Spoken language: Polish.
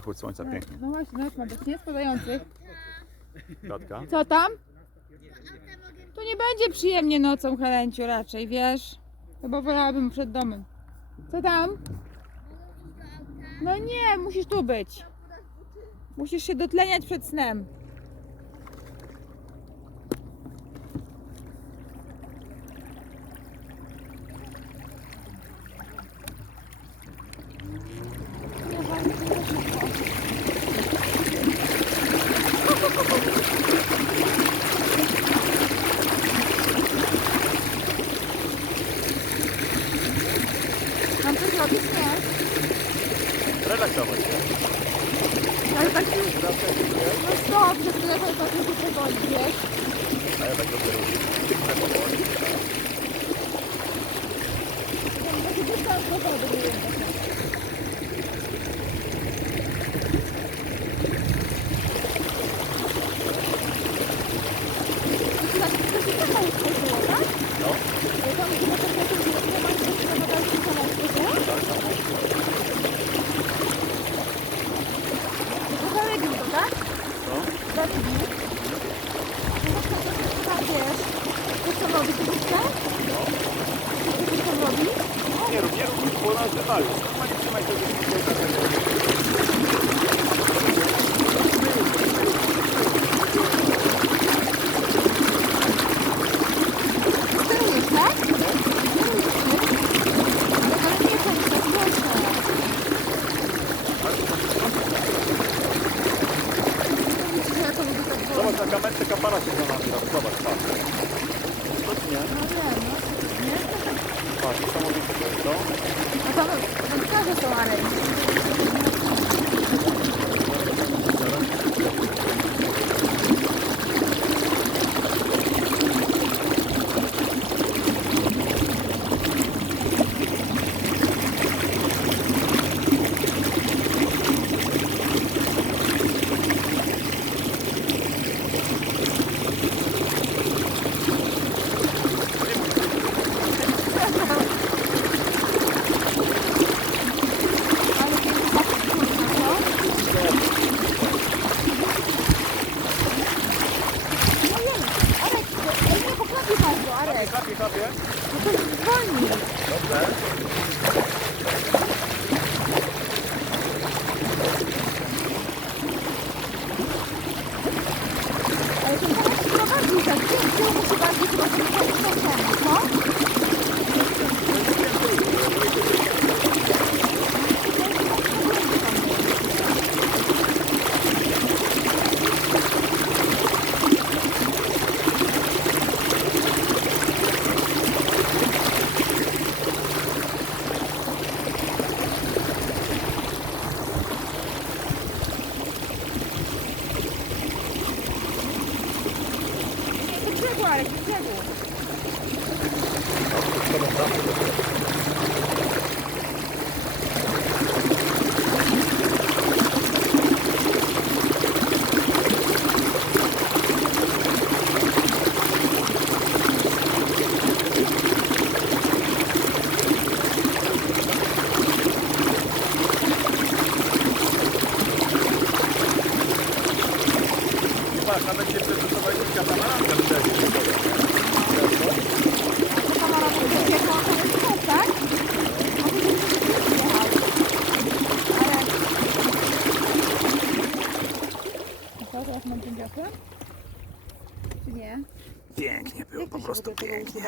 Zachód słońca pięknie. No właśnie, no ma być nie spadających. Datka. Co tam? Tu nie będzie przyjemnie nocą, Helenciu, raczej, wiesz? Chyba wolałabym przed domem. Co tam? No nie, musisz tu być. Musisz się dotleniać przed snem. Mam coś robić? Nie. Relaksować się. Ale tak się... No stop, że telefon tak się powoli, wiesz? A ja tak dobrze robię. Ale powoli. Taki dystans do wody, nie wiem. Tak, to się tak mało skończyło, tak? No. Bo tam chyba tak jak to nie ma nic do nadal się samochodu. Tak, tak. To zarebił to, tak? To tak. To co to. To co? Nie rób, nie rób, bo nas wywali. Normalnie trzymaj się, żeby nie Sterujesz, tak? Sterujesz, Ale ale nie są tak głośno. Mówicie, że ja to tak. Zobacz na kamerce kapara się za nami robi. Zobacz, patrz. To czy nie? No wiem, no. Nie? Patrz, niesamowite to jest, to. No tam wędkarze są. Ale to jest tak głośno, co? No wiem, Arek, ej, nie poprawi bardzo, Arek. Kapie, kapie. No to zwolnij. Dobrze. Ale ten pomysł chyba bardziej tak, pięknie musi bardziej chyba Nie, do brzegu, Arek, do brzegu. Patrz, nawet się przygotowaliśmy katamaranka tutaj. To kamera będzie jechała to jest to, tak? A ty będziesz jechał. Arek. I co, Czy nie? Pięknie było, Jak to po się prostu w ogóle podoba pięknie.